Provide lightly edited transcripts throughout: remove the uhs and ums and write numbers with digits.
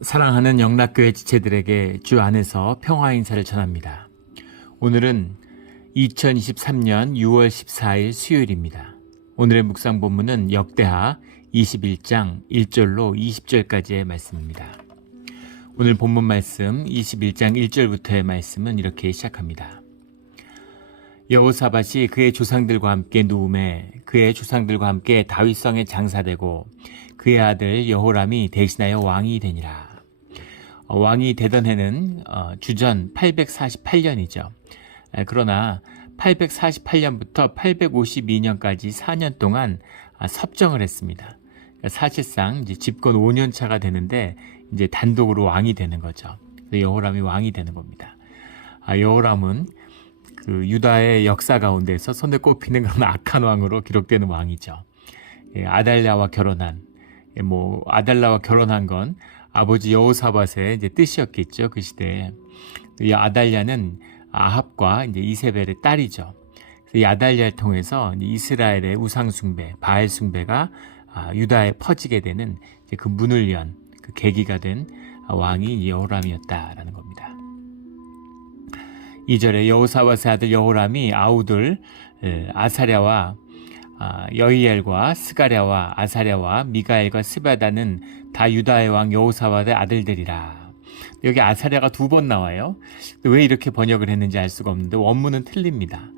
사랑하는 영락교회 지체들에게 주 안에서 평화 인사를 전합니다. 오늘은 2023년 6월 14일 수요일입니다. 오늘의 묵상 본문은 역대하 21장 1절로 20절까지의 말씀입니다. 오늘 본문 말씀 21장 1절부터의 말씀은 이렇게 시작합니다. 여호사밧이 그의 조상들과 함께 누움에 그의 조상들과 함께 다윗성에 장사되고 그의 아들 여호람이 대신하여 왕이 되니라. 왕이 되던 해는 주전 848년이죠. 그러나 848년부터 852년까지 4년 동안 섭정을 했습니다. 사실상 이제 집권 5년 차가 되는데 이제 단독으로 왕이 되는 거죠. 여호람이 왕이 되는 겁니다. 여호람은 그 유다의 역사 가운데서 손에 꼽히는 그런 악한 왕으로 기록되는 왕이죠. 아달랴와 결혼한 아달랴와 결혼한 건 아버지 여호사밧의 이제 뜻이었겠죠. 그 시대에. 이 아달랴는 아합과 이제 이세벨의 딸이죠. 이 아달랴를 통해서 이스라엘의 우상 숭배, 바알 숭배가 유다에 퍼지게 되는 이제 그 문을 연 그 계기가 된 왕이 여호람이었다라는 겁니다. 2절에 여호사밧의 아들 여호람이 아우들 아사랴와 여히엘과 스가랴와 아사랴와 미가엘과 스바다는 다 유다의 왕 여호사밧의 아들들이라. 여기 아사랴가 2번 나와요. 왜 이렇게 번역을 했는지 알 수가 없는데 원문은 틀립니다.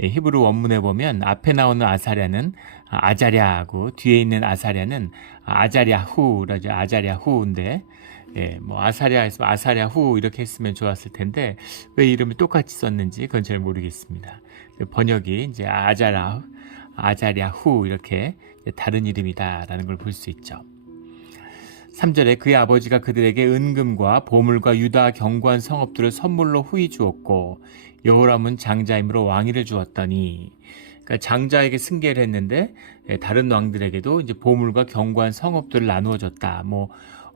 히브리 원문에 보면 앞에 나오는 아사랴는 아자랴하고 뒤에 있는 아사랴는 아자랴후라죠. 아자랴후인데 아사랴 했으면 아사랴후 이렇게 했으면 좋았을 텐데 왜 이름을 똑같이 썼는지 그건 잘 모르겠습니다. 번역이 이제 아자랴후 이렇게 다른 이름이다라는 걸 볼 수 있죠. 3절에 그의 아버지가 그들에게 은금과 보물과 유다 견고한 성읍들을 선물로 후히 주었고 여호람은 장자임으로 왕위를 주었더니, 그러니까 장자에게 승계를 했는데 다른 왕들에게도 이제 보물과 견고한 성읍들을 나누어 줬다.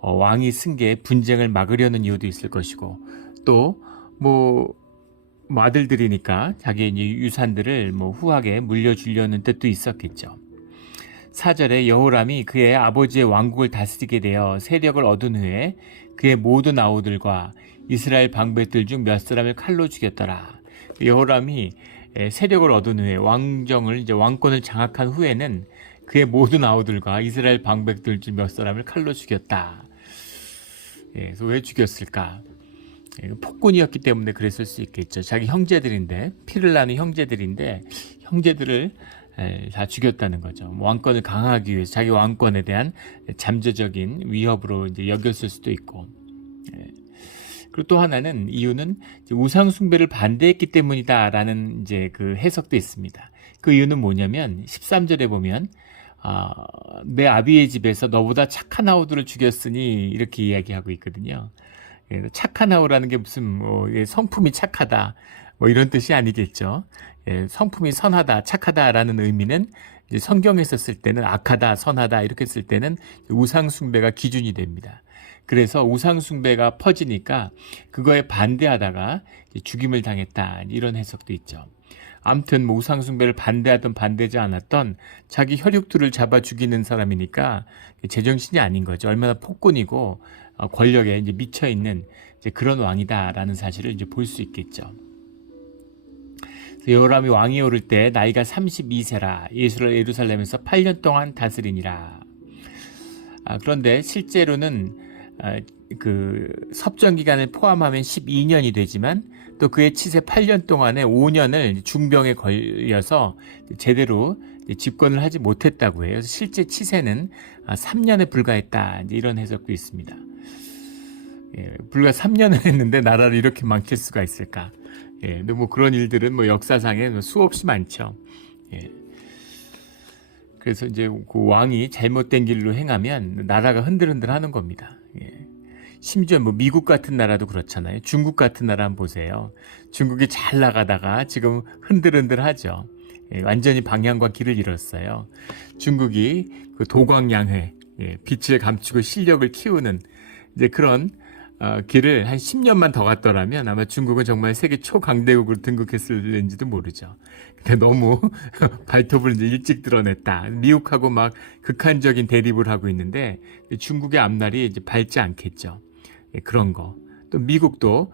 왕위 승계에 분쟁을 막으려는 이유도 있을 것이고 또 아들들이니까 자기 이제 유산들을 후하게 물려주려는 뜻도 있었겠죠. 4절에 여호람이 그의 아버지의 왕국을 다스리게 되어 세력을 얻은 후에 그의 모든 아우들과 이스라엘 방백들 중 몇 사람을 칼로 죽였더라. 여호람이 세력을 얻은 후에 왕권을 장악한 후에는 그의 모든 아우들과 이스라엘 방백들 중 몇 사람을 칼로 죽였다. 그래서 왜 죽였을까? 폭군이었기 때문에 그랬을 수 있겠죠. 자기 형제들인데, 피를 나는 형제들인데 형제들을 다 죽였다는 거죠. 왕권을 강화하기 위해서 자기 왕권에 대한 잠재적인 위협으로 이제 여겼을 수도 있고. 그리고 또 하나는 이유는 우상 숭배를 반대했기 때문이다라는 이제 그 해석도 있습니다. 그 이유는 뭐냐면 13절에 보면 내 아비의 집에서 너보다 착한 아우들을 죽였으니 이렇게 이야기하고 있거든요. 착한 아우라는 게 무슨 성품이 착하다 이런 뜻이 아니겠죠. 성품이 선하다, 착하다라는 의미는 이제 성경에서 쓸 때는 악하다, 선하다 이렇게 쓸 때는 우상 숭배가 기준이 됩니다. 그래서 우상 숭배가 퍼지니까 그거에 반대하다가 죽임을 당했다 이런 해석도 있죠. 아무튼 우상 숭배를 반대하든 반대하지 않았던 자기 혈육들을 잡아 죽이는 사람이니까 제정신이 아닌 거죠. 얼마나 폭군이고 권력에 이제 미쳐 있는 이제 그런 왕이다라는 사실을 이제 볼 수 있겠죠. 여호람이 왕이 오를 때 나이가 32세라 예루살렘에서 8년 동안 다스리니라. 그런데 실제로는 그 섭정 기간을 포함하면 12년이 되지만 또 그의 치세 8년 동안에 5년을 중병에 걸려서 제대로 집권을 하지 못했다고 해요. 그래서 실제 치세는 3년에 불과했다. 이런 해석도 있습니다. 불과 3년을 했는데 나라를 이렇게 망칠 수가 있을까? 근데 그런 일들은 역사상에 수없이 많죠. 그래서 이제 그 왕이 잘못된 길로 행하면 나라가 흔들흔들 하는 겁니다. 심지어 미국 같은 나라도 그렇잖아요. 중국 같은 나라 한번 보세요. 중국이 잘 나가다가 지금 흔들흔들 하죠. 완전히 방향과 길을 잃었어요. 중국이 그 도광양회, 빛을 감추고 실력을 키우는 이제 그런 길을 한 10년만 더 갔더라면 아마 중국은 정말 세계 초강대국으로 등극했을는지도 모르죠. 근데 너무 발톱을 이제 일찍 드러냈다. 미국하고 막 극한적인 대립을 하고 있는데 중국의 앞날이 이제 밝지 않겠죠. 예, 그런 거. 또 미국도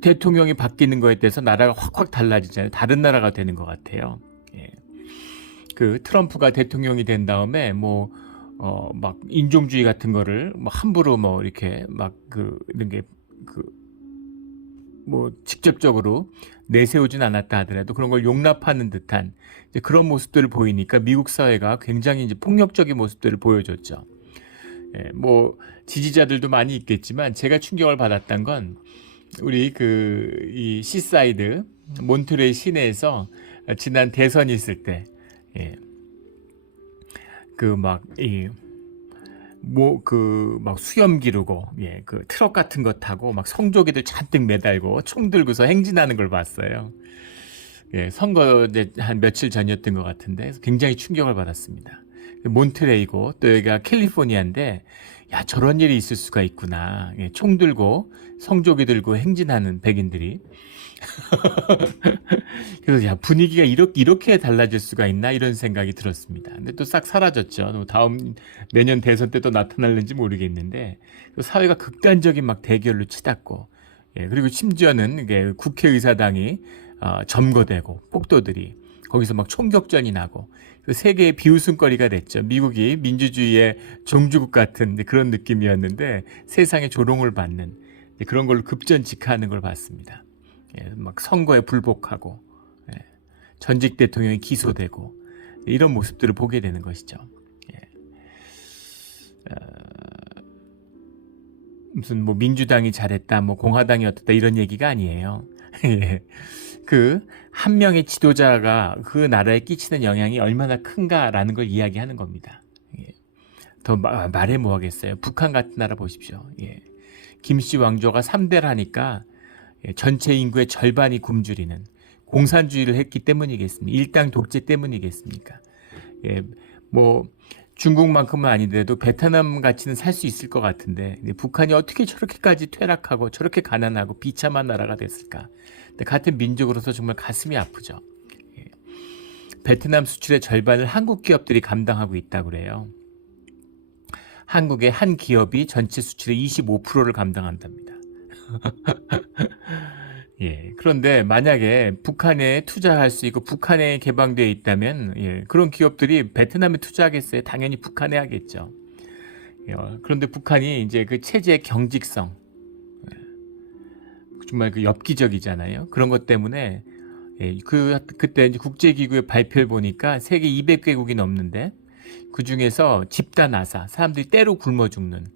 대통령이 바뀌는 거에 대해서 나라가 확확 달라지잖아요. 다른 나라가 되는 것 같아요. 예. 그 트럼프가 대통령이 된 다음에 막 인종주의 같은 거를 뭐 함부로 뭐 이렇게 막 이런 게 뭐 직접적으로 내세우진 않았다 하더라도 그런 걸 용납하는 듯한 이제 그런 모습들을 보이니까 미국 사회가 굉장히 이제 폭력적인 모습들을 보여줬죠. 예, 뭐 지지자들도 많이 있겠지만 제가 충격을 받았던 건 우리 이 시사이드 몬트레이 시내에서 지난 대선이 있을 때 예, 막 수염 기르고, 예, 트럭 같은 거 타고, 막 성조기들 잔뜩 매달고, 총 들고서 행진하는 걸 봤어요. 예, 선거 이제 한 며칠 전이었던 것 같은데, 굉장히 충격을 받았습니다. 몬트레이고, 또 여기가 캘리포니아인데, 야, 저런 일이 있을 수가 있구나. 예, 총 들고, 성조기 들고 행진하는 백인들이. 그래서 야, 분위기가 이렇게 달라질 수가 있나 이런 생각이 들었습니다. 근데 또 싹 사라졌죠. 내년 대선 때 또 나타날는지 모르겠는데 사회가 극단적인 막 대결로 치닫고, 예, 그리고 심지어는 이게 국회의사당이 점거되고 폭도들이 거기서 막 총격전이 나고 세계의 비웃음거리가 됐죠. 미국이 민주주의의 종주국 같은 그런 느낌이었는데 세상에 조롱을 받는 그런 걸로 급전직하는 걸 봤습니다. 예, 막 선거에 불복하고, 예, 전직 대통령이 기소되고 이런 모습들을 보게 되는 것이죠. 예. 무슨 뭐 민주당이 잘했다, 뭐 공화당이 어떻다 이런 얘기가 아니에요. 예. 한 명의 지도자가 그 나라에 끼치는 영향이 얼마나 큰가라는 걸 이야기하는 겁니다. 예. 더 말해 뭐 하겠어요. 북한 같은 나라 보십시오. 예. 김씨 왕조가 3대를 하니까 전체 인구의 절반이 굶주리는 공산주의를 했기 때문이겠습니까? 일당 독재 때문이겠습니까? 예, 뭐 중국만큼은 아니더라도 베트남 같이는 살 수 있을 것 같은데 북한이 어떻게 저렇게까지 퇴락하고 저렇게 가난하고 비참한 나라가 됐을까? 근데 같은 민족으로서 정말 가슴이 아프죠. 예, 베트남 수출의 절반을 한국 기업들이 감당하고 있다고 그래요. 한국의 한 기업이 전체 수출의 25%를 감당한답니다. 예, 그런데 만약에 북한에 투자할 수 있고 북한에 개방되어 있다면, 예, 그런 기업들이 베트남에 투자하겠어요? 당연히 북한에 하겠죠. 예, 그런데 북한이 이제 그 체제의 경직성, 예, 정말 엽기적이잖아요. 그런 것 때문에, 예, 그때 이제 국제기구의 발표를 보니까 세계 200개국이 넘는데 그 중에서 집단 아사, 사람들이 때로 굶어 죽는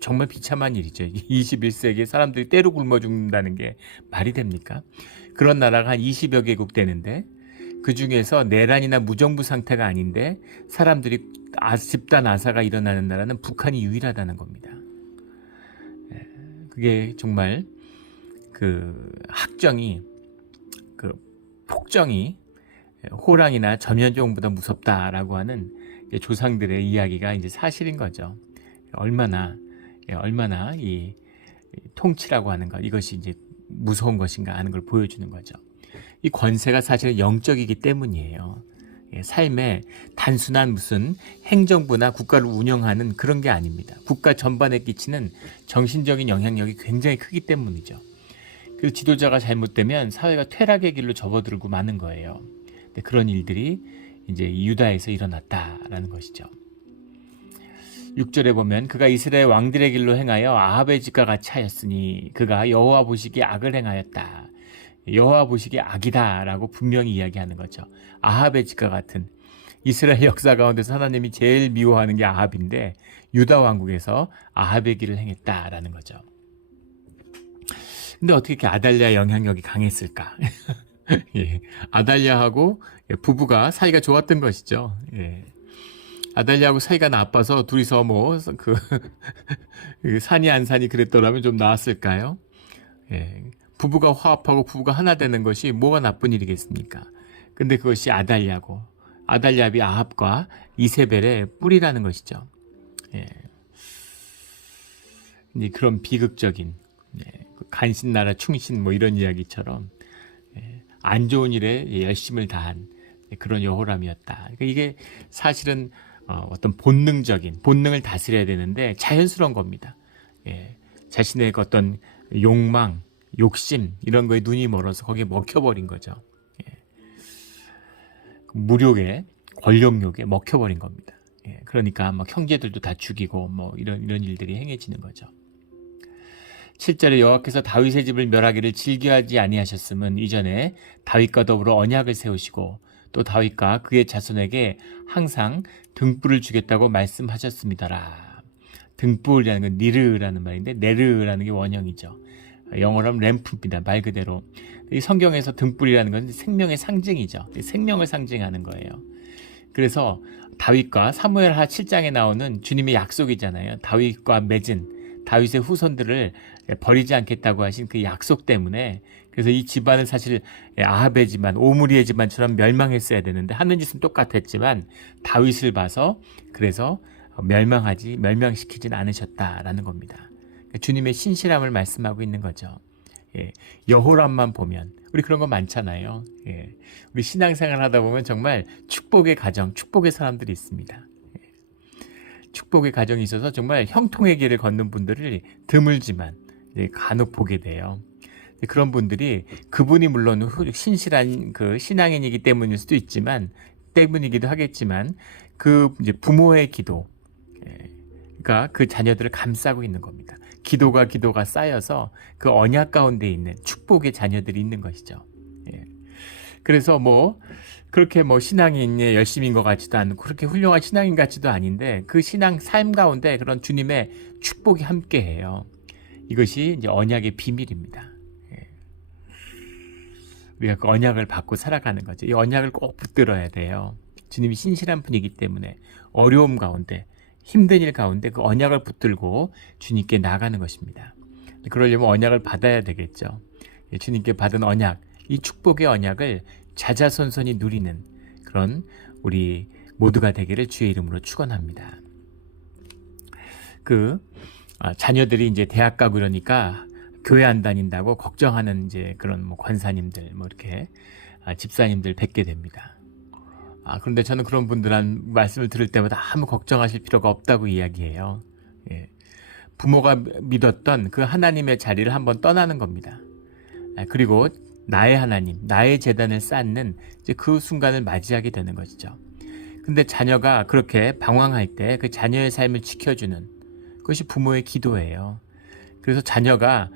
정말 비참한 일이죠. 21세기에 사람들이 때로 굶어 죽는다는 게 말이 됩니까? 그런 나라가 한 20여 개국 되는데 그 중에서 내란이나 무정부 상태가 아닌데 사람들이 집단 아사가 일어나는 나라는 북한이 유일하다는 겁니다. 그게 정말 학정이 폭정이 호랑이나 점연종보다 무섭다라고 하는 조상들의 이야기가 이제 사실인 거죠. 얼마나 이 통치라고 하는 것, 이것이 이제 무서운 것인가 하는 걸 보여주는 거죠. 이 권세가 사실은 영적이기 때문이에요. 삶에 단순한 무슨 행정부나 국가를 운영하는 그런 게 아닙니다. 국가 전반에 끼치는 정신적인 영향력이 굉장히 크기 때문이죠. 그 지도자가 잘못되면 사회가 퇴락의 길로 접어들고 마는 거예요. 근데 그런 일들이 이제 유다에서 일어났다라는 것이죠. 6절에 보면 그가 이스라엘 왕들의 길로 행하여 아합의 집과 같이 하였으니 그가 여호와 보시기에 악을 행하였다. 여호와 보시기에 악이다라고 분명히 이야기하는 거죠. 아합의 집과 같은 이스라엘 역사 가운데서 하나님이 제일 미워하는 게 아합인데 유다 왕국에서 아합의 길을 행했다라는 거죠. 근데 어떻게 이렇게 아달랴의 영향력이 강했을까? 예, 아달랴하고 부부가 사이가 좋았던 것이죠. 예. 아달랴하고 사이가 나빠서 둘이서 산이 안 산이 그랬더라면 좀 나았을까요? 예, 부부가 화합하고 부부가 하나 되는 것이 뭐가 나쁜 일이겠습니까? 근데 그것이 아달랴비 아합과 이세벨의 뿌리라는 것이죠. 예. 이제 그런 비극적인 간신나라 충신 뭐 이런 이야기처럼 안 좋은 일에 열심을 다한 그런 여호람이었다. 그러니까 이게 사실은 어떤 본능을 다스려야 되는데 자연스러운 겁니다. 자신의 어떤 욕망, 욕심 이런 거에 눈이 멀어서 거기에 먹혀버린 거죠. 무력에 권력욕에 먹혀버린 겁니다. 그러니까 막 형제들도 다 죽이고 뭐 이런 일들이 행해지는 거죠. 7절에 여호와께서 다윗의 집을 멸하기를 즐겨하지 아니하셨음은 이전에 다윗과 더불어 언약을 세우시고 또 다윗과 그의 자손에게 항상 등불을 주겠다고 말씀하셨습니다라. 등불이라는 건 니르라는 말인데 네르라는 게 원형이죠. 영어로 하면 램프입니다. 말 그대로. 이 성경에서 등불이라는 건 생명의 상징이죠. 생명을 상징하는 거예요. 그래서 다윗과 사무엘하 7장에 나오는 주님의 약속이잖아요. 다윗과 맺은 다윗의 후손들을 버리지 않겠다고 하신 그 약속 때문에 그래서 이 집안은 사실 아합의 집안, 오므리의 집안처럼 멸망했어야 되는데 하는 짓은 똑같았지만 다윗을 봐서 그래서 멸망시키진 않으셨다라는 겁니다. 주님의 신실함을 말씀하고 있는 거죠. 여호람만 보면 우리 그런 거 많잖아요. 우리 신앙생활 하다 보면 정말 축복의 가정, 축복의 사람들이 있습니다. 축복의 가정이 있어서 정말 형통의 길을 걷는 분들을 드물지만 간혹 보게 돼요. 그런 분들이 그분이 물론 신실한 그 신앙인이기 때문일 수도 있지만 때문이기도 하겠지만 그 이제 부모의 기도가 그 자녀들을 감싸고 있는 겁니다. 기도가 쌓여서 그 언약 가운데 있는 축복의 자녀들이 있는 것이죠. 그래서 뭐 그렇게 뭐 신앙인의 열심인 것 같지도 않고 그렇게 훌륭한 신앙인 같지도 아닌데 그 신앙 삶 가운데 그런 주님의 축복이 함께해요. 이것이 이제 언약의 비밀입니다. 우리가 그 언약을 받고 살아가는 거죠. 이 언약을 꼭 붙들어야 돼요. 주님이 신실한 분이기 때문에 어려움 가운데 힘든 일 가운데 그 언약을 붙들고 주님께 나가는 것입니다. 그러려면 언약을 받아야 되겠죠. 주님께 받은 언약, 이 축복의 언약을 자자손손이 누리는 그런 우리 모두가 되기를 주의 이름으로 축원합니다. 자녀들이 이제 대학 가고 이러니까 교회 안 다닌다고 걱정하는 이제 그런 뭐 권사님들 뭐 이렇게 집사님들 뵙게 됩니다. 그런데 저는 그런 분들한 말씀을 들을 때마다 아무 걱정하실 필요가 없다고 이야기해요. 부모가 믿었던 그 하나님의 자리를 한번 떠나는 겁니다. 그리고 나의 하나님, 나의 재단을 쌓는 이제 그 순간을 맞이하게 되는 것이죠. 근데 자녀가 그렇게 방황할 때 그 자녀의 삶을 지켜주는 그것이 부모의 기도예요. 그래서 자녀가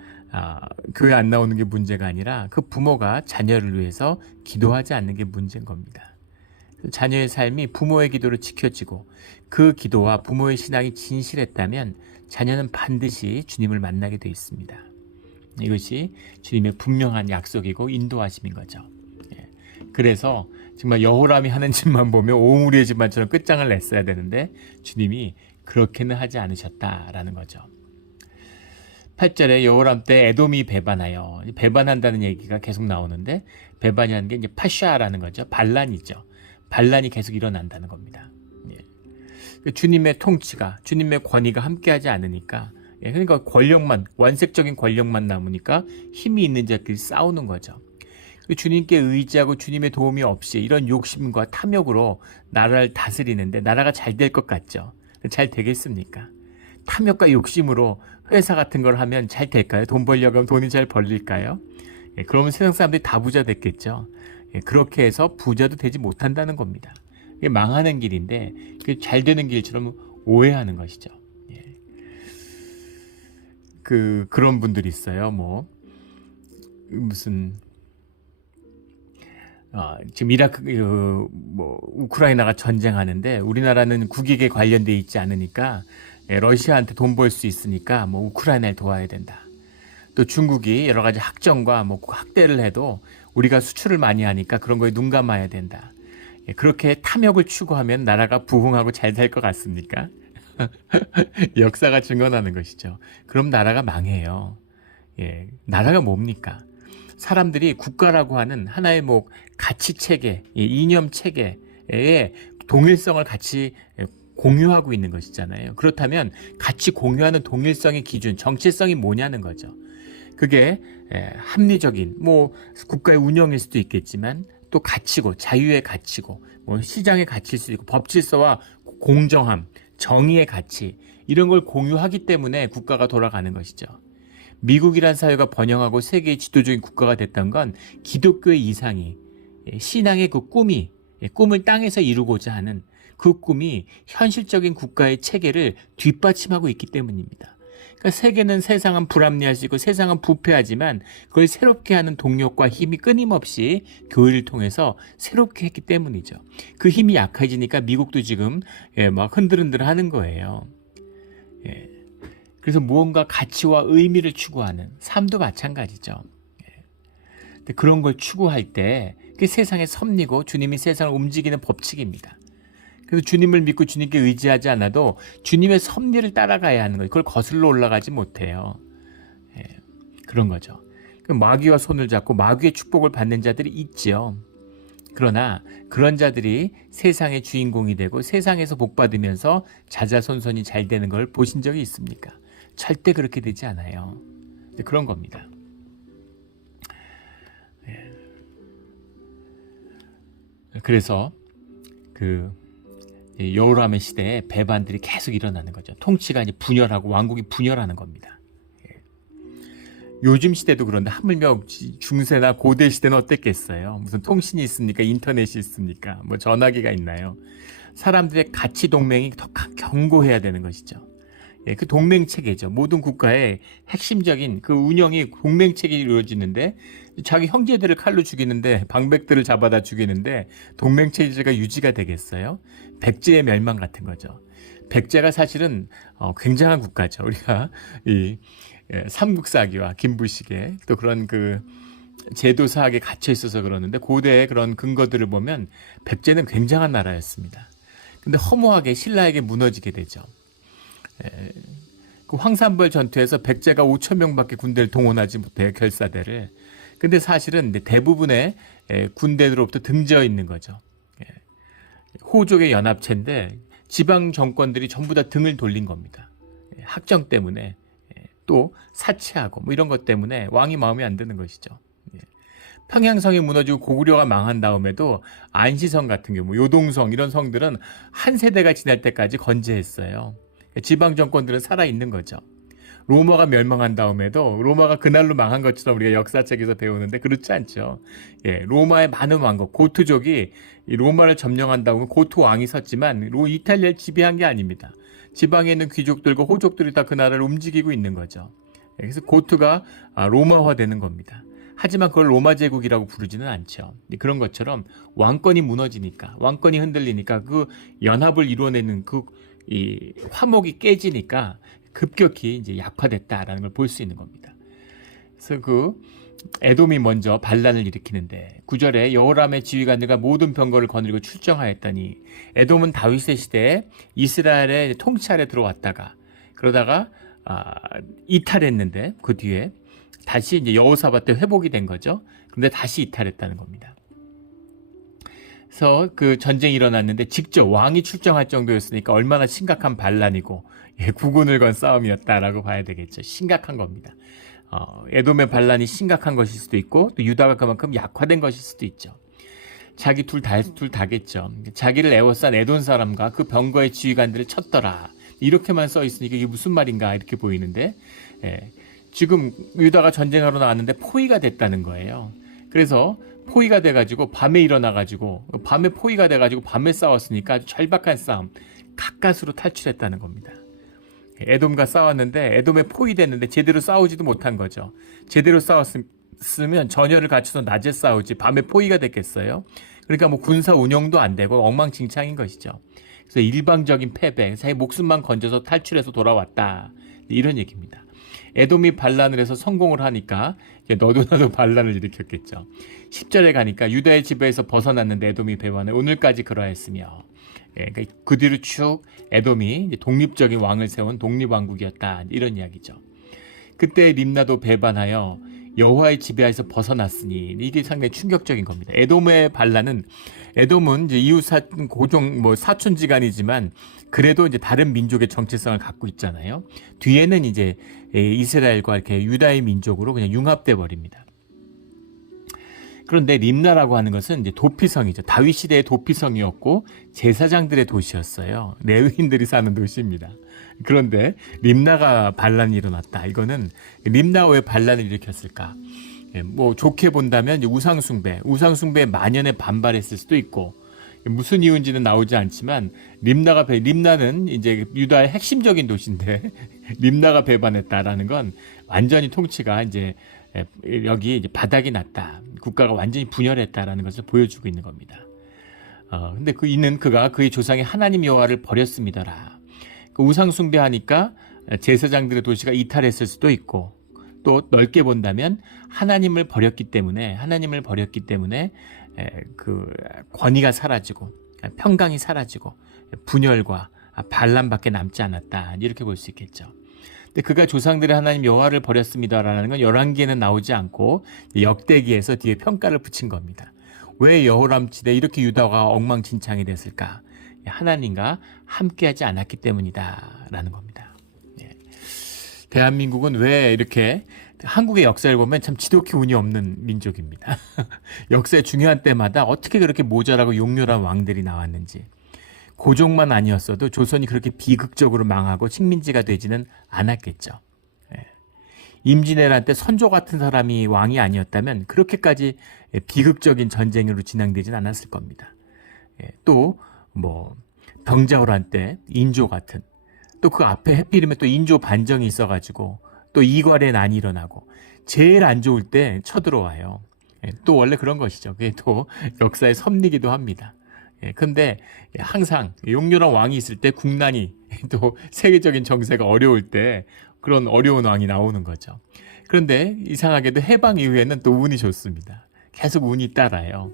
교회 안 나오는 게 문제가 아니라 그 부모가 자녀를 위해서 기도하지 않는 게 문제인 겁니다. 자녀의 삶이 부모의 기도로 지켜지고 그 기도와 부모의 신앙이 진실했다면 자녀는 반드시 주님을 만나게 되어 있습니다. 이것이 주님의 분명한 약속이고 인도하심인 거죠. 그래서 정말 여호람이 하는 짓만 보면 오므리의 집안처럼 끝장을 냈어야 되는데 주님이 그렇게는 하지 않으셨다라는 거죠. 8절에 여호람 때 에돔이 배반하여, 배반한다는 얘기가 계속 나오는데 배반이라는 게 이제 파샤라는 거죠. 반란이죠. 반란이 계속 일어난다는 겁니다. 주님의 통치가, 주님의 권위가 함께하지 않으니까, 그러니까 원색적인 권력만 남으니까 힘이 있는 자들이 싸우는 거죠. 주님께 의지하고 주님의 도움이 없이 이런 욕심과 탐욕으로 나라를 다스리는데 나라가 잘 될 것 같죠. 잘 되겠습니까? 탐욕과 욕심으로 회사 같은 걸 하면 잘 될까요? 돈 벌려고 하면 돈이 잘 벌릴까요? 그러면 세상 사람들이 다 부자 됐겠죠. 그렇게 해서 부자도 되지 못한다는 겁니다. 이게 망하는 길인데 잘 되는 길처럼 오해하는 것이죠. 그런 분들이 있어요. 지금 우크라이나가 전쟁하는데 우리나라는 국익에 관련돼 있지 않으니까 러시아한테 돈 벌 수 있으니까 우크라이나를 도와야 된다. 또 중국이 여러 가지 학정과 학대를 해도 우리가 수출을 많이 하니까 그런 거에 눈 감아야 된다. 그렇게 탐욕을 추구하면 나라가 부흥하고 잘 될 것 같습니까? 역사가 증언하는 것이죠. 그럼 나라가 망해요. 나라가 뭡니까? 사람들이 국가라고 하는 하나의 가치 체계, 이념 체계의 동일성을 같이 공유하고 있는 것이잖아요. 그렇다면 같이 공유하는 동일성의 기준, 정체성이 뭐냐는 거죠. 그게 합리적인 뭐 국가의 운영일 수도 있겠지만 또 가치고 자유의 가치고 뭐 시장의 가치일 수도 있고 법질서와 공정함, 정의의 가치 이런 걸 공유하기 때문에 국가가 돌아가는 것이죠. 미국이란 사회가 번영하고 세계의 지도적인 국가가 됐던 건 기독교의 이상이 신앙의 그 꿈이 꿈을 땅에서 이루고자 하는 그 꿈이 현실적인 국가의 체계를 뒷받침하고 있기 때문입니다. 그러니까 세계는 세상은 불합리할 수 있고 세상은 부패하지만 그걸 새롭게 하는 동력과 힘이 끊임없이 교회를 통해서 새롭게 했기 때문이죠. 그 힘이 약해지니까 미국도 지금 막 흔들흔들 하는 거예요. 그래서 무언가 가치와 의미를 추구하는 삶도 마찬가지죠. 근데 그런 걸 추구할 때 그게 세상의 섭리고 주님이 세상을 움직이는 법칙입니다. 그래서 주님을 믿고 주님께 의지하지 않아도 주님의 섭리를 따라가야 하는 거예요. 그걸 거슬러 올라가지 못해요. 그런 거죠. 마귀와 손을 잡고 마귀의 축복을 받는 자들이 있지요. 그러나 그런 자들이 세상의 주인공이 되고 세상에서 복받으면서 자자손손이 잘 되는 걸 보신 적이 있습니까? 절대 그렇게 되지 않아요. 그런 겁니다. 그래서 그 여호람의 시대에 배반들이 계속 일어나는 거죠. 통치가 이제 분열하고 왕국이 분열하는 겁니다. 요즘 시대도 그런데 하물며 중세나 고대 시대는 어땠겠어요? 무슨 통신이 있습니까? 인터넷이 있습니까? 뭐 전화기가 있나요? 사람들의 가치 동맹이 더 견고해야 되는 것이죠. 그 동맹 체계죠. 모든 국가의 핵심적인 그 운영이 동맹 체계로 이루어지는데 자기 형제들을 칼로 죽이는데 방백들을 잡아다 죽이는데 동맹 체제가 유지가 되겠어요? 백제의 멸망 같은 거죠. 백제가 사실은 굉장한 국가죠. 우리가 이 삼국사기와 김부식의 또 그런 그 제도 사학에 갇혀 있어서 그러는데 고대의 그런 근거들을 보면 백제는 굉장한 나라였습니다. 근데 허무하게 신라에게 무너지게 되죠. 그 황산벌 전투에서 백제가 5,000명밖에 군대를 동원하지 못해요. 결사대를. 근데 사실은 대부분의 군대들로부터 등져 있는 거죠. 호족의 연합체인데 지방 정권들이 전부 다 등을 돌린 겁니다. 학정 때문에 또 사치하고 뭐 이런 것 때문에 왕이 마음에 안 드는 것이죠. 평양성이 무너지고 고구려가 망한 다음에도 안시성 같은 경우 요동성 이런 성들은 한 세대가 지날 때까지 건재했어요. 지방 정권들은 살아있는 거죠. 로마가 멸망한 다음에도 로마가 그날로 망한 것처럼 우리가 역사책에서 배우는데 그렇지 않죠. 로마의 많은 왕국, 고트족이 로마를 점령한다고 하면 고트 왕이 섰지만 이탈리아를 지배한 게 아닙니다. 지방에 있는 귀족들과 호족들이 다 그 나라를 움직이고 있는 거죠. 그래서 고트가 로마화되는 겁니다. 하지만 그걸 로마 제국이라고 부르지는 않죠. 그런 것처럼 왕권이 무너지니까, 왕권이 흔들리니까 그 연합을 이루어내는 이 화목이 깨지니까 급격히 이제 약화됐다라는 걸 볼 수 있는 겁니다. 그래서 그 에돔이 먼저 반란을 일으키는데 9절에 여호람의 지휘관들과 모든 병거를 거느리고 출정하였더니 에돔은 다윗의 시대에 이스라엘의 통치 아래 들어왔다가 그러다가 이탈했는데 그 뒤에 다시 이제 여호사밧 때 회복이 된 거죠. 그런데 다시 이탈했다는 겁니다. 그래서 그 전쟁이 일어났는데 직접 왕이 출정할 정도였으니까 얼마나 심각한 반란이고 국운을 건 싸움이었다라고 봐야 되겠죠. 심각한 겁니다. 에돔의 반란이 심각한 것일 수도 있고 또 유다가 그만큼 약화된 것일 수도 있죠. 자기 둘 다겠죠. 자기를 애워싼 에돔 사람과 그 병거의 지휘관들을 쳤더라. 이렇게만 써 있으니까 이게 무슨 말인가 이렇게 보이는데 지금 유다가 전쟁하러 나왔는데 포위가 됐다는 거예요. 그래서 포위가 돼가지고 밤에 일어나가지고 밤에 포위가 돼가지고 밤에 싸웠으니까 아주 절박한 싸움 가까스로 탈출했다는 겁니다. 에돔과 싸웠는데 에돔에 포위됐는데 제대로 싸우지도 못한 거죠. 제대로 싸웠으면 전열을 갖춰서 낮에 싸우지 밤에 포위가 됐겠어요. 그러니까 뭐 군사 운영도 안 되고 엉망진창인 것이죠. 그래서 일방적인 패배, 자기 목숨만 건져서 탈출해서 돌아왔다 이런 얘기입니다. 에돔이 반란을 해서 성공을 하니까 너도 나도 반란을 일으켰겠죠. 10절에 가니까 유다의 지배에서 벗어났는데 에돔이 배반해 오늘까지 그러했으며 그러니까 그 뒤로 쭉 에돔이 독립적인 왕을 세운 독립왕국이었다 이런 이야기죠. 그때 림나도 배반하여 여호와의 지배에서 벗어났으니 이게 상당히 충격적인 겁니다. 에돔의 반란은 에돔은 이제 이웃 고종 사촌지간이지만 그래도 이제 다른 민족의 정체성을 갖고 있잖아요. 뒤에는 이제 이스라엘과 이렇게 유다의 민족으로 그냥 융합돼 버립니다. 그런데 림나라고 하는 것은 이제 도피성이죠. 다윗 시대의 도피성이었고 제사장들의 도시였어요. 레위인들이 사는 도시입니다. 그런데 림나가 반란이 일어났다. 이거는 림나가 왜 반란을 일으켰을까? 좋게 본다면 우상숭배에 만연에 반발했을 수도 있고, 무슨 이유인지는 나오지 않지만 림나는 이제 유다의 핵심적인 도시인데 림나가 배반했다라는 건 완전히 통치가 이제 여기 이제 바닥이 났다. 국가가 완전히 분열했다라는 것을 보여주고 있는 겁니다. 근데 그가 그의 조상의 하나님 여호와를 버렸습니다라. 그 우상 숭배하니까 제사장들의 도시가 이탈했을 수도 있고, 또 넓게 본다면 하나님을 버렸기 때문에 그 권위가 사라지고 평강이 사라지고 분열과 반란밖에 남지 않았다. 이렇게 볼 수 있겠죠. 근데 그가 조상들의 하나님 여호와를 버렸습니다라는 건 열왕기에는 나오지 않고 역대기에서 뒤에 평가를 붙인 겁니다. 왜 여호람 시대 이렇게 유다가 엉망진창이 됐을까? 하나님과 함께하지 않았기 때문이다라는 겁니다. 대한민국은 왜 이렇게 한국의 역사를 보면 참 지독히 운이 없는 민족입니다. 역사의 중요한 때마다 어떻게 그렇게 모자라고 용렬한 왕들이 나왔는지. 고종만 아니었어도 조선이 그렇게 비극적으로 망하고 식민지가 되지는 않았겠죠. 임진왜란 때 선조 같은 사람이 왕이 아니었다면 그렇게까지 비극적인 전쟁으로 진행되진 않았을 겁니다. 또 병자호란 때 인조 같은, 또 그 앞에 해필이면 또 인조 반정이 있어가지고 또 이괄의 난이 일어나고 제일 안 좋을 때 쳐들어와요. 또 원래 그런 것이죠. 그게 또 역사의 섭리기도 합니다. 근데 항상 용렬한 왕이 있을 때 국난이, 또 세계적인 정세가 어려울 때 그런 어려운 왕이 나오는 거죠. 그런데 이상하게도 해방 이후에는 또 운이 좋습니다. 계속 운이 따라요.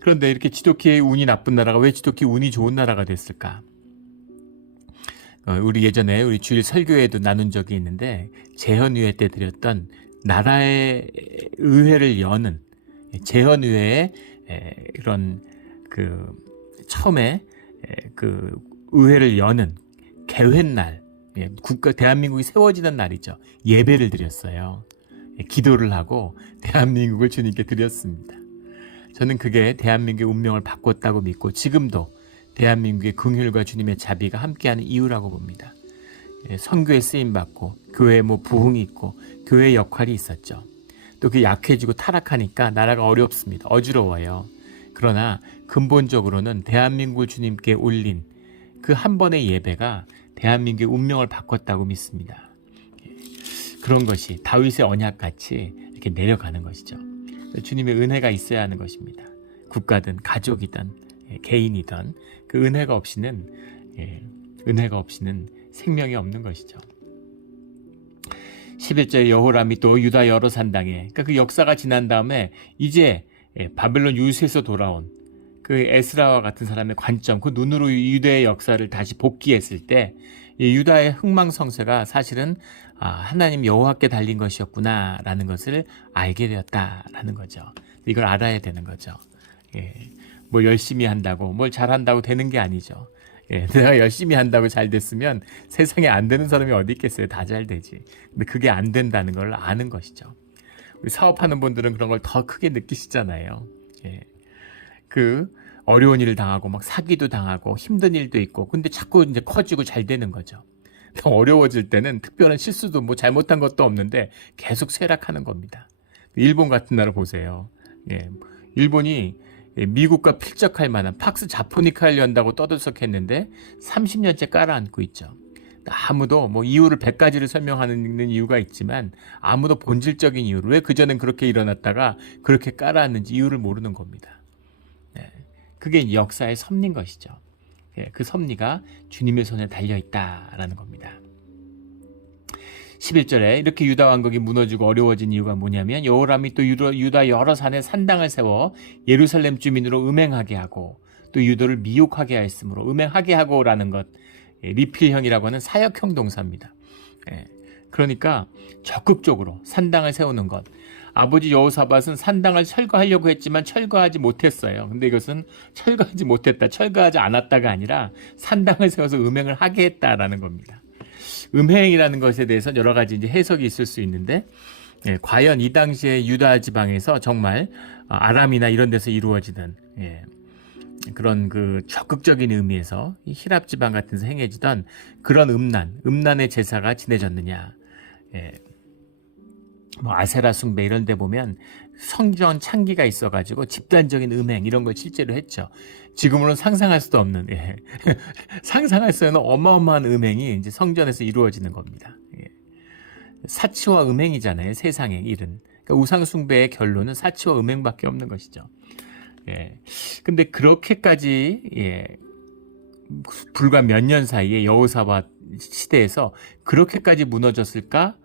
그런데 이렇게 지독히 운이 나쁜 나라가 왜 지독히 운이 좋은 나라가 됐을까? 우리 예전에 우리 주일 설교에도 나눈 적이 있는데, 제헌의회 때 드렸던 나라의 의회를 여는 제헌의회의 그런 처음에 의회를 여는 개회날, 대한민국이 세워지는 날이죠. 예배를 드렸어요. 기도를 하고 대한민국을 주님께 드렸습니다. 저는 그게 대한민국의 운명을 바꿨다고 믿고 지금도 대한민국의 긍휼과 주님의 자비가 함께하는 이유라고 봅니다. 선교에 쓰임받고 교회에 부흥이 있고 교회의 역할이 있었죠. 또 그 약해지고 타락하니까 나라가 어렵습니다. 어지러워요. 그러나 근본적으로는 대한민국을 주님께 올린 그 한 번의 예배가 대한민국의 운명을 바꿨다고 믿습니다. 그런 것이 다윗의 언약같이 이렇게 내려가는 것이죠. 주님의 은혜가 있어야 하는 것입니다. 국가든 가족이든 개인이든 그 은혜가 없이는 생명이 없는 것이죠. 11절에 여호람이 또 유다 여러 산당에, 그러니까 그 역사가 지난 다음에 이제 바벨론 유세에서 돌아온 그 에스라와 같은 사람의 관점, 그 눈으로 유대의 역사를 다시 복귀했을 때 유다의 흥망성쇠가 사실은 하나님 여호와께 달린 것이었구나라는 것을 알게 되었다라는 거죠. 이걸 알아야 되는 거죠. 뭘 열심히 한다고, 뭘 잘한다고 되는 게 아니죠. 내가 열심히 한다고 잘 됐으면 세상에 안 되는 사람이 어디 있겠어요. 다 잘 되지. 근데 그게 안 된다는 걸 아는 것이죠. 우리 사업하는 분들은 그런 걸 더 크게 느끼시잖아요. 그 어려운 일을 당하고 막 사기도 당하고 힘든 일도 있고, 근데 자꾸 이제 커지고 잘 되는 거죠. 더 어려워질 때는 특별한 실수도 잘못한 것도 없는데 계속 쇠락하는 겁니다. 일본 같은 나라 보세요. 일본이 미국과 필적할 만한 팍스 자포니카를 연다고 떠들썩했는데 30년째 깔아앉고 있죠. 아무도 이유를 100가지를 설명하는 이유가 있지만 아무도 본질적인 이유를, 왜 그전엔 그렇게 일어났다가 그렇게 깔아앉는지 이유를 모르는 겁니다. 그게 역사의 섭리인 것이죠. 그 섭리가 주님의 손에 달려있다라는 겁니다. 11절에 이렇게 유다 왕국이 무너지고 어려워진 이유가 뭐냐면, 여호람이 또 유다 여러 산에 산당을 세워 예루살렘 주민으로 음행하게 하고 또 유도를 미혹하게 하였으므로, 음행하게 하고라는 것 리필형이라고 하는 사역형 동사입니다. 그러니까 적극적으로 산당을 세우는 것. 아버지 여호사밧은 산당을 철거하려고 했지만 철거하지 못했어요. 근데 이것은 철거하지 못했다, 철거하지 않았다가 아니라 산당을 세워서 음행을 하게 했다라는 겁니다. 음행이라는 것에 대해서 여러 가지 이제 해석이 있을 수 있는데, 과연 이 당시에 유다 지방에서 정말 아람이나 이런 데서 이루어지던 그런 그 적극적인 의미에서 이 히랍 지방 같은 데서 행해지던 그런 음란의 제사가 지내졌느냐. 뭐 아세라 숭배 이런 데 보면 성전 창기가 있어가지고 집단적인 음행 이런 걸 실제로 했죠. 지금으로는 상상할 수도 없는, 상상할 수 없는 어마어마한 음행이 이제 성전에서 이루어지는 겁니다. 사치와 음행이잖아요, 세상의 일은. 그러니까 우상 숭배의 결론은 사치와 음행밖에 없는 것이죠. 근데 그렇게까지 불과 몇 년 사이에 여호사밧 시대에서 그렇게까지 무너졌을까?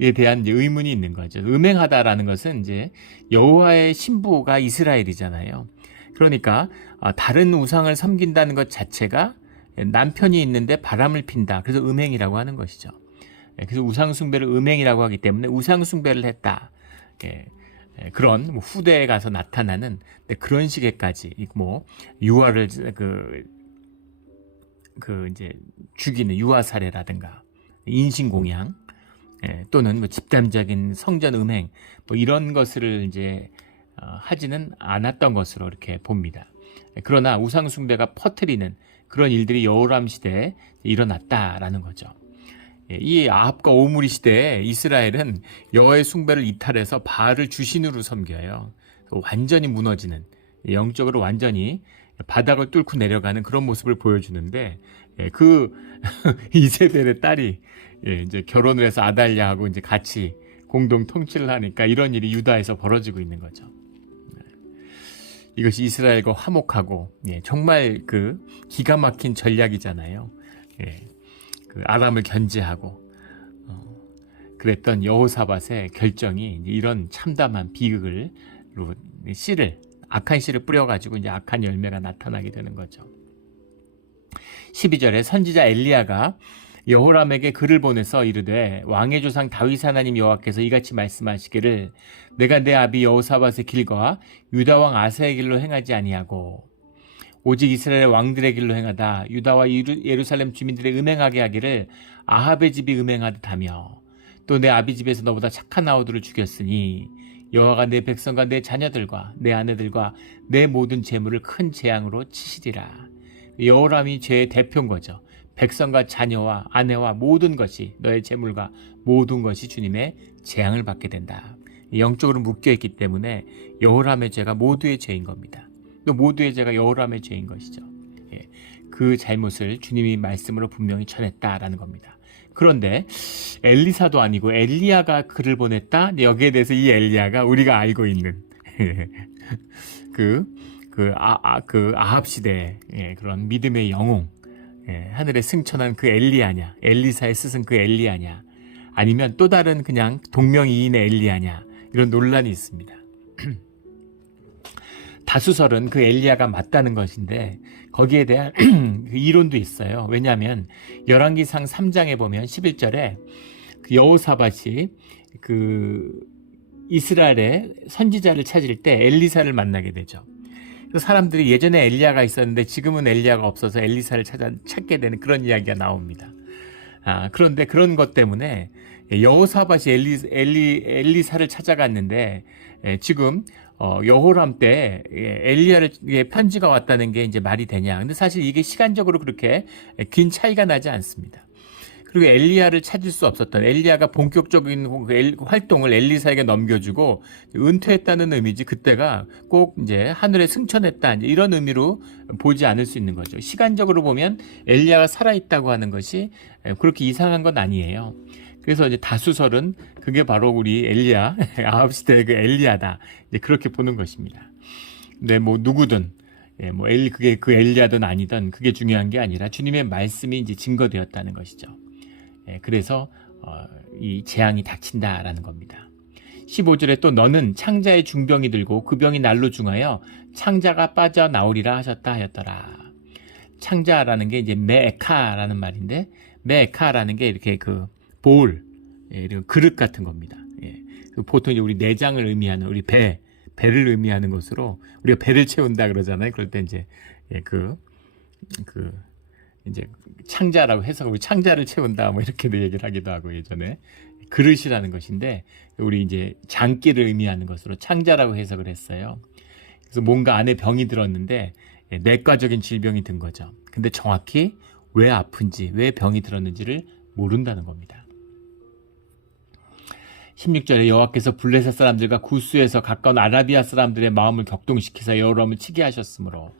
에 대한 이제 의문이 있는 거죠. 음행하다라는 것은 이제 여호와의 신부가 이스라엘이잖아요. 그러니까 다른 우상을 섬긴다는 것 자체가 남편이 있는데 바람을 핀다. 그래서 음행이라고 하는 것이죠. 그래서 우상 숭배를 음행이라고 하기 때문에 우상 숭배를 했다. 그런 뭐 후대에 가서 나타나는 그런 식의까지 뭐 유아를 이제 죽이는 유아 살해라든가 인신공양. 또는 뭐 집단적인 성전 음행 뭐 이런 것을 이제 하지는 않았던 것으로 이렇게 봅니다. 그러나 우상 숭배가 퍼뜨리는 그런 일들이 여호람 시대에 일어났다라는 거죠. 이 아합과 오므리 시대에 이스라엘은 여호와의 숭배를 이탈해서 바알을 주신으로 섬겨요. 완전히 무너지는, 영적으로 완전히 바닥을 뚫고 내려가는 그런 모습을 보여주는데, 그 이세벨의 딸이 이제 결혼을 해서 아달랴하고 이제 같이 공동 통치를 하니까 이런 일이 유다에서 벌어지고 있는 거죠. 이것이 이스라엘과 화목하고 정말 그 기가 막힌 전략이잖아요. 그 아람을 견제하고 그랬던 여호사밧의 결정이 이런 참담한 비극을 악한 씨를 뿌려가지고 이제 악한 열매가 나타나게 되는 거죠. 12절에 선지자 엘리야가 여호람에게 글을 보내서 이르되 왕의 조상 다윗 하나님 여호와께서 이같이 말씀하시기를 내가 내 아비 여호사밧의 길과 유다 왕 아사의 길로 행하지 아니하고 오직 이스라엘 왕들의 길로 행하다 유다와 예루살렘 주민들의 음행하게 하기를 아합의 집이 음행하듯 하며 또 내 아비 집에서 너보다 착한 아우들을 죽였으니 여호와가 내 백성과 내 자녀들과 내 아내들과 내 모든 재물을 큰 재앙으로 치시리라. 여호람이 죄의 대표인 거죠. 백성과 자녀와 아내와 모든 것이 너의 재물과 모든 것이 주님의 재앙을 받게 된다. 영적으로 묶여있기 때문에 여호람의 죄가 모두의 죄인 겁니다. 또 모두의 죄가 여호람의 죄인 것이죠. 그 잘못을 주님이 말씀으로 분명히 전했다라는 겁니다. 그런데 엘리사도 아니고 엘리야가 글을 보냈다. 여기에 대해서 이 엘리야가 우리가 알고 있는 아합 시대의 그런 믿음의 영웅, 하늘에 승천한 그 엘리야냐, 엘리사의 스승 그 엘리야냐, 아니면 또 다른 그냥 동명이인의 엘리야냐, 이런 논란이 있습니다. 다수설은 그 엘리야가 맞다는 것인데 거기에 대한 그 이론도 있어요. 왜냐하면 열왕기상 3장에 보면 11절에 그 여호사밧이 그 이스라엘의 선지자를 찾을 때 엘리사를 만나게 되죠. 사람들이 예전에 엘리야가 있었는데 지금은 엘리야가 없어서 엘리사를 찾게 되는 그런 이야기가 나옵니다. 그런데 그런 것 때문에 여호사밧이 엘리사를 찾아갔는데 지금 여호람 때 엘리야를 편지가 왔다는 게 이제 말이 되냐? 근데 사실 이게 시간적으로 그렇게 긴 차이가 나지 않습니다. 그리고 엘리야를 찾을 수 없었던 엘리야가 본격적인 활동을 엘리사에게 넘겨주고 은퇴했다는 의미지 그때가 꼭 이제 하늘에 승천했다 이런 의미로 보지 않을 수 있는 거죠. 시간적으로 보면 엘리야가 살아있다고 하는 것이 그렇게 이상한 건 아니에요. 그래서 이제 다수설은 그게 바로 우리 엘리야 아합 시대의 그 엘리야다 이제 그렇게 보는 것입니다. 근데 뭐 누구든 그게 그 엘리야든 아니든 그게 중요한 게 아니라 주님의 말씀이 이제 증거되었다는 것이죠. 그래서 이 재앙이 닥친다라는 겁니다. 15절에 또 너는 창자의 중병이 들고 그 병이 날로 중하여 창자가 빠져나오리라 하셨다 하였더라. 창자라는 게 이제 메에카라는 말인데 메에카라는 게 이렇게 그 볼, 이런 그릇 같은 겁니다. 보통 이제 우리 내장을 의미하는 우리 배를 의미하는 것으로 우리가 배를 채운다 그러잖아요. 그럴 때 이제 이제 창자라고 해서 우리 창자를 채운다 뭐 이렇게도 얘기를 하기도 하고 예전에 그릇이라는 것인데 우리 이제 장기를 의미하는 것으로 창자라고 해석을 했어요. 그래서 뭔가 안에 병이 들었는데 내과적인 질병이 든 거죠. 근데 정확히 왜 아픈지 왜 병이 들었는지를 모른다는 겁니다. 16절에 여호와께서 블레셋 사람들과 구스에서 가까운 아라비아 사람들의 마음을 격동시키사 여호람을 치게 하셨으므로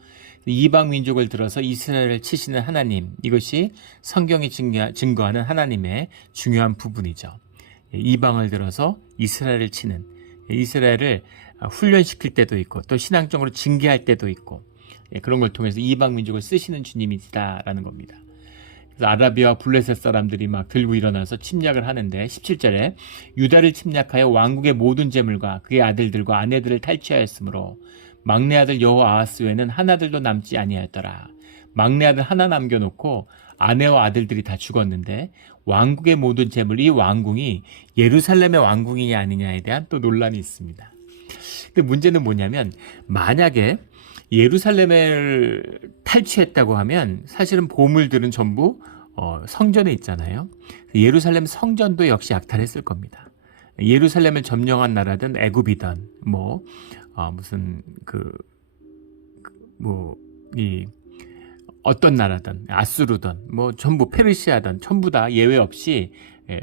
이방 민족을 들어서 이스라엘을 치시는 하나님, 이것이 성경이 증거하는 하나님의 중요한 부분이죠. 이방을 들어서 이스라엘을 치는, 이스라엘을 훈련시킬 때도 있고 또 신앙적으로 징계할 때도 있고 그런 걸 통해서 이방 민족을 쓰시는 주님이시다라는 겁니다. 그래서 아라비아와 블레셋 사람들이 막 들고 일어나서 침략을 하는데 17절에 유다를 침략하여 왕국의 모든 재물과 그의 아들들과 아내들을 탈취하였으므로 막내 아들 여호아하스 외에는 하나들도 남지 아니하였더라. 막내 아들 하나 남겨놓고 아내와 아들들이 다 죽었는데 왕국의 모든 재물, 이 왕궁이 예루살렘의 왕궁이냐 아니냐에 대한 또 논란이 있습니다. 근데 문제는 뭐냐면 만약에 예루살렘을 탈취했다고 하면 사실은 보물들은 전부 성전에 있잖아요. 예루살렘 성전도 역시 약탈했을 겁니다. 예루살렘을 점령한 나라든 애굽이든 어떤 나라든 아수르든 전부 페르시아든 전부 다 예외 없이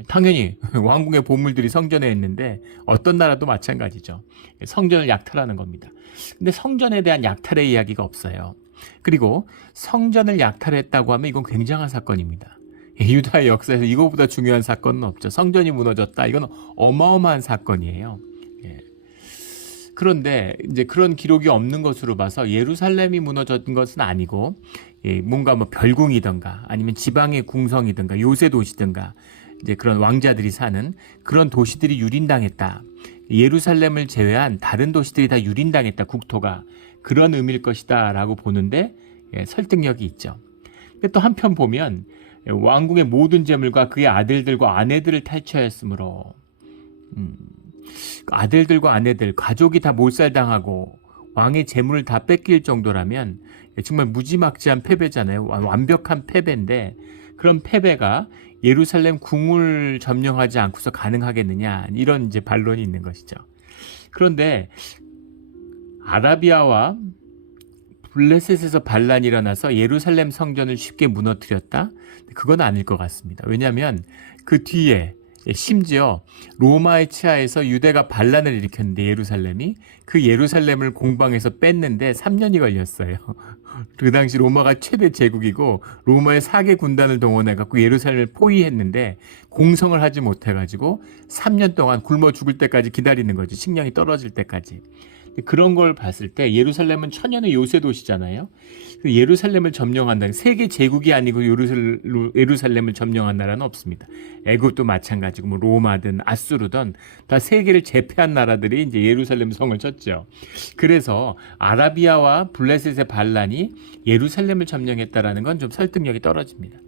당연히 왕궁의 보물들이 성전에 있는데 어떤 나라도 마찬가지죠. 성전을 약탈하는 겁니다. 근데 성전에 대한 약탈의 이야기가 없어요. 그리고 성전을 약탈했다고 하면 이건 굉장한 사건입니다. 유다의 역사에서 이거보다 중요한 사건은 없죠. 성전이 무너졌다. 이건 어마어마한 사건이에요. 그런데 이제 그런 기록이 없는 것으로 봐서 예루살렘이 무너졌던 것은 아니고 뭔가 별궁이든가 아니면 지방의 궁성이든가 요새 도시든가 이제 그런 왕자들이 사는 그런 도시들이 유린당했다. 예루살렘을 제외한 다른 도시들이 다 유린당했다. 국토가 그런 의미일 것이다 라고 보는데 설득력이 있죠. 근데 또 한편 보면 왕궁의 모든 재물과 그의 아들들과 아내들을 탈취하였으므로 아들들과 아내들 가족이 다 몰살당하고 왕의 재물을 다 뺏길 정도라면 정말 무지막지한 패배잖아요. 완벽한 패배인데 그런 패배가 예루살렘 궁을 점령하지 않고서 가능하겠느냐 이런 이제 반론이 있는 것이죠. 그런데 아라비아와 블레셋에서 반란이 일어나서 예루살렘 성전을 쉽게 무너뜨렸다? 그건 아닐 것 같습니다. 왜냐하면 그 뒤에 심지어 로마의 치하에서 유대가 반란을 일으켰는데 예루살렘이 그 예루살렘을 공방에서 뺐는데 3년이 걸렸어요. 그 당시 로마가 최대 제국이고 로마의 4개 군단을 동원해갖고 예루살렘을 포위했는데 공성을 하지 못해가지고 3년 동안 굶어 죽을 때까지 기다리는 거지. 식량이 떨어질 때까지. 그런 걸 봤을 때 예루살렘은 천연의 요새 도시잖아요. 예루살렘을 점령한다는 세계 제국이 아니고 예루살렘을 점령한 나라는 없습니다. 애굽도 마찬가지고 로마든 아수르든 다 세계를 제패한 나라들이 이제 예루살렘 성을 쳤죠. 그래서 아라비아와 블레셋의 반란이 예루살렘을 점령했다라는 건 좀 설득력이 떨어집니다.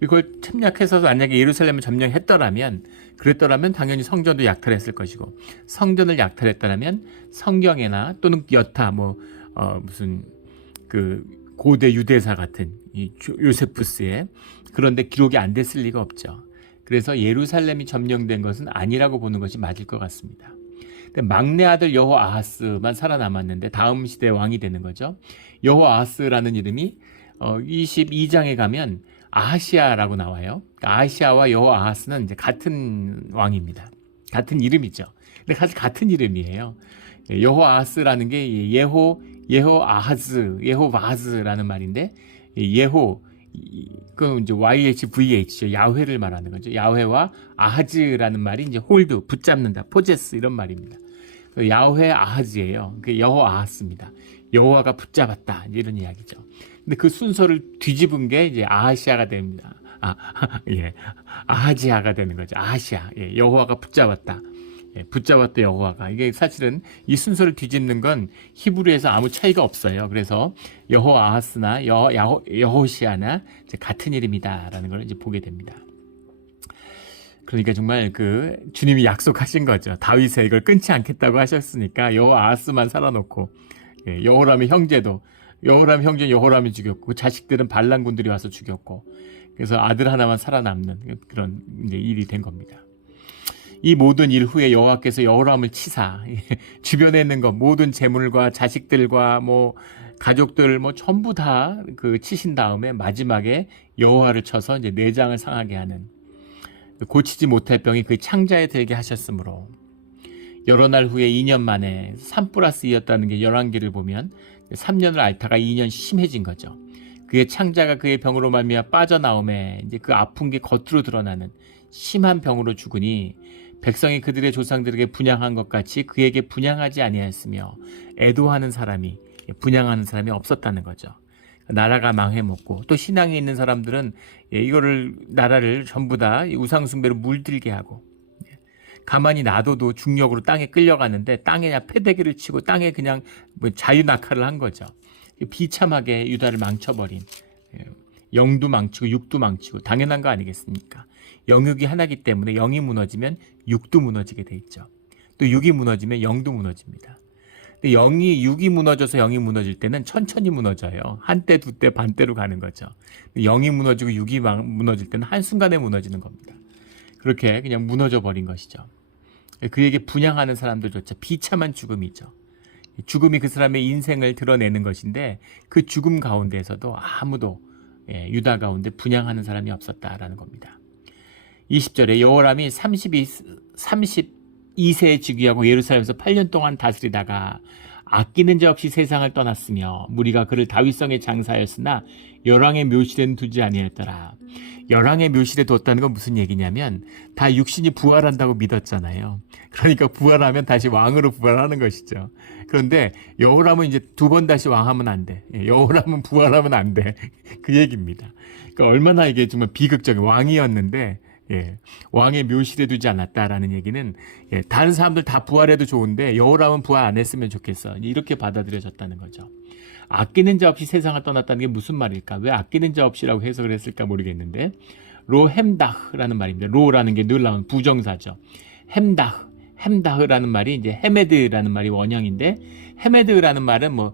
이걸 침략해서 만약에 예루살렘을 점령했더라면 그랬더라면 당연히 성전도 약탈했을 것이고 성전을 약탈했더라면 성경에나 또는 여타 무슨 그 고대 유대사 같은 이 요세푸스의 그런데 기록이 안 됐을 리가 없죠. 그래서 예루살렘이 점령된 것은 아니라고 보는 것이 맞을 것 같습니다. 근데 막내 아들 여호아하스만 살아남았는데 다음 시대 왕이 되는 거죠. 여호아하스라는 이름이 22장에 가면 아하시아라고 나와요. 아하시아와 여호아하스는 이제 같은 왕입니다. 같은 이름이죠. 근데 같은 이름이에요. 여호아하스라는 게 예호바하즈라는 말인데 그건 이제 YHVH죠. 야훼를 말하는 거죠. 야훼와 아하즈라는 말이 이제 홀드, 붙잡는다, 포제스 이런 말입니다. 야훼 아하즈예요. 그 여호아하스입니다. 여호와가 붙잡았다 이런 이야기죠. 근데 그 순서를 뒤집은 게 이제 아하시아가 됩니다. 아하지아가 되는 거죠. 아하시아. 여호와가 붙잡았다. 붙잡았다 여호와가. 이게 사실은 이 순서를 뒤집는 건 히브리에서 아무 차이가 없어요. 그래서 여호아하스나 여호시아나 같은 이름이다라는 걸 이제 보게 됩니다. 그러니까 정말 그 주님이 약속하신 거죠. 다윗에 이걸 끊지 않겠다고 하셨으니까 여호아하스만 살아놓고, 여호람의 형제도, 여호람 형제 여호람이 죽였고, 자식들은 반란군들이 와서 죽였고, 그래서 아들 하나만 살아남는 그런 이제 일이 된 겁니다. 이 모든 일 후에 여호와께서 여호람을 치사, 주변에 있는 것, 모든 재물과 자식들과 뭐 가족들 뭐 전부 다 그 치신 다음에 마지막에 여호와를 쳐서 이제 내장을 상하게 하는, 고치지 못할 병이 그 창자에 들게 하셨으므로 여러 날 후에 2년 만에 3+2였다는 게 열왕기를 보면 3년을 앓다가 2년 심해진 거죠. 그의 창자가 그의 병으로 말미암아 빠져나오매 이제 그 아픈 게 겉으로 드러나는 심한 병으로 죽으니 백성이 그들의 조상들에게 분향한 것 같이 그에게 분향하지 아니하였으며 애도하는 사람이, 분향하는 사람이 없었다는 거죠. 나라가 망해먹고, 또 신앙에 있는 사람들은 이거를, 나라를 전부 다 우상숭배로 물들게 하고, 가만히 놔둬도 중력으로 땅에 끌려가는데 땅에 그냥 패대기를 치고 땅에 그냥 뭐 자유낙하를 한 거죠. 비참하게 유다를 망쳐버린, 영도 망치고 육도 망치고 당연한 거 아니겠습니까? 영육이 하나이기 때문에 영이 무너지면 육도 무너지게 돼 있죠. 또 육이 무너지면 영도 무너집니다. 근데 육이 무너져서 영이 무너질 때는 천천히 무너져요. 한때, 두때, 반때로 가는 거죠. 영이 무너지고 육이 무너질 때는 한순간에 무너지는 겁니다. 그렇게 그냥 무너져 버린 것이죠. 그에게 분향하는 사람들조차 비참한 죽음이죠. 죽음이 그 사람의 인생을 드러내는 것인데, 그 죽음 가운데에서도 아무도 유다 가운데 분향하는 사람이 없었다라는 겁니다. 20절에 여호람이 32세에 즉위하고 예루살렘에서 8년 동안 다스리다가 아끼는 자 없이 세상을 떠났으며 무리가 그를 다윗성에 장사하였으나 열왕의 묘실에는 두지 아니하였더라. 열왕의 묘실에 뒀다는 건 무슨 얘기냐면 다 육신이 부활한다고 믿었잖아요. 그러니까 부활하면 다시 왕으로 부활하는 것이죠. 그런데 여호람은 이제 2번 다시 왕하면 안 돼. 여호람은 부활하면 안 돼. 그 얘기입니다. 그러니까 얼마나 이게 정말 비극적인 왕이었는데, 왕의 묘실에 두지 않았다라는 얘기는, 다른 사람들 다 부활해도 좋은데 여호람은 부활 안 했으면 좋겠어, 이렇게 받아들여졌다는 거죠. 아끼는 자 없이 세상을 떠났다는 게 무슨 말일까? 왜 아끼는 자 없이라고 해석을 했을까 모르겠는데, 로햄다흐라는 말입니다. 로라는 게 늘 나오는 부정사죠. 햄다흐라는 말이 이제 헤메드라는 말이 원형인데, 헤메드라는 말은 뭐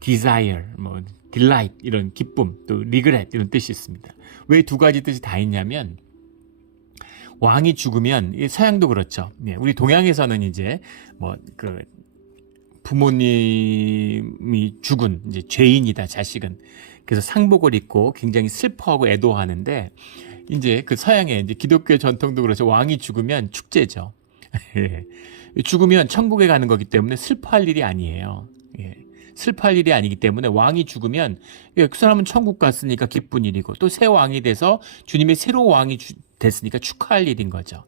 desire, 뭐 delight 이런 기쁨, 또 regret 이런 뜻이 있습니다. 왜 2가지 뜻이 다 있냐면, 왕이 죽으면, 서양도 그렇죠. 우리 동양에서는 이제 뭐 그 부모님이 죽은 이제 죄인이다, 자식은. 그래서 상복을 입고 굉장히 슬퍼하고 애도하는데, 이제 그 서양의 이제 기독교 전통도 그렇죠. 왕이 죽으면 축제죠. 죽으면 천국에 가는 거기 때문에 슬퍼할 일이 아니에요. 슬퍼할 일이 아니기 때문에 왕이 죽으면 그 사람은 천국 갔으니까 기쁜 일이고, 또 새 왕이 돼서 주님의 새로운 왕이 됐으니까 축하할 일인 거죠.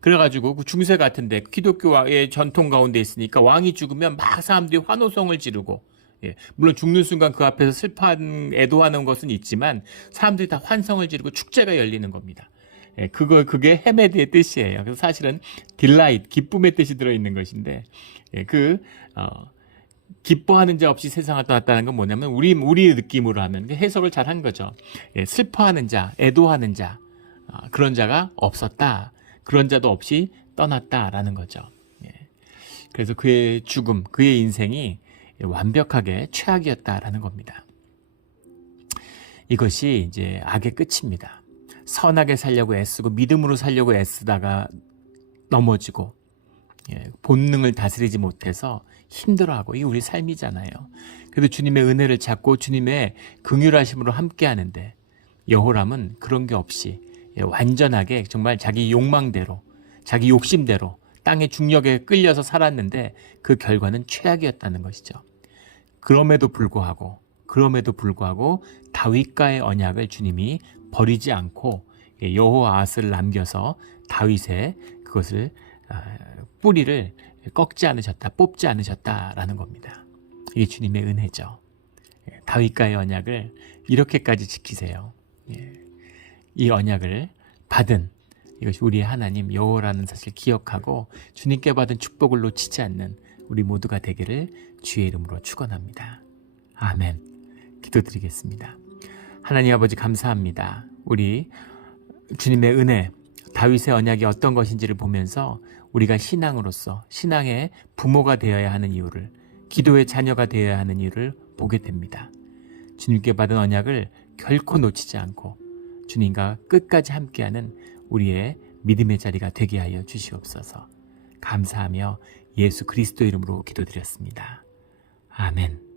그래가지고 그 중세 같은데 기독교의 전통 가운데 있으니까 왕이 죽으면 막 사람들이 환호성을 지르고, 물론 죽는 순간 그 앞에서 슬퍼하는, 애도하는 것은 있지만 사람들이 다 환성을 지르고 축제가 열리는 겁니다. 그게 헤메드의 뜻이에요. 그래서 사실은 딜라이트, 기쁨의 뜻이 들어있는 것인데, 기뻐하는 자 없이 세상을 떠났다는 건 뭐냐면 우리 느낌으로 하면 해석을 잘 한 거죠. 슬퍼하는 자, 애도하는 자, 그런 자가 없었다. 그런 자도 없이 떠났다라는 거죠. 그래서 그의 죽음, 그의 인생이 완벽하게 최악이었다라는 겁니다. 이것이 이제 악의 끝입니다. 선하게 살려고 애쓰고 믿음으로 살려고 애쓰다가 넘어지고, 본능을 다스리지 못해서 힘들어하고, 이게 우리 삶이잖아요. 그래도 주님의 은혜를 찾고 주님의 긍휼하심으로 함께 하는데, 여호람은 그런 게 없이 완전하게 정말 자기 욕망대로, 자기 욕심대로 땅의 중력에 끌려서 살았는데 그 결과는 최악이었다는 것이죠. 그럼에도 불구하고 다윗과의 언약을 주님이 버리지 않고 여호아하스를 남겨서 다윗의 그것을, 뿌리를 꺾지 않으셨다, 뽑지 않으셨다라는 겁니다. 이게 주님의 은혜죠. 다윗과의 언약을 이렇게까지 지키세요. 이 언약을 받은 이것이 우리의 하나님 여호와라는 사실 기억하고 주님께 받은 축복을 놓치지 않는 우리 모두가 되기를 주의 이름으로 축원합니다. 아멘. 기도드리겠습니다. 하나님 아버지 감사합니다. 우리 주님의 은혜, 다윗의 언약이 어떤 것인지를 보면서 우리가 신앙으로서 신앙의 부모가 되어야 하는 이유를, 기도의 자녀가 되어야 하는 이유를 보게 됩니다. 주님께 받은 언약을 결코 놓치지 않고 주님과 끝까지 함께하는 우리의 믿음의 자리가 되게 하여 주시옵소서. 감사하며 예수 그리스도 이름으로 기도드렸습니다. 아멘.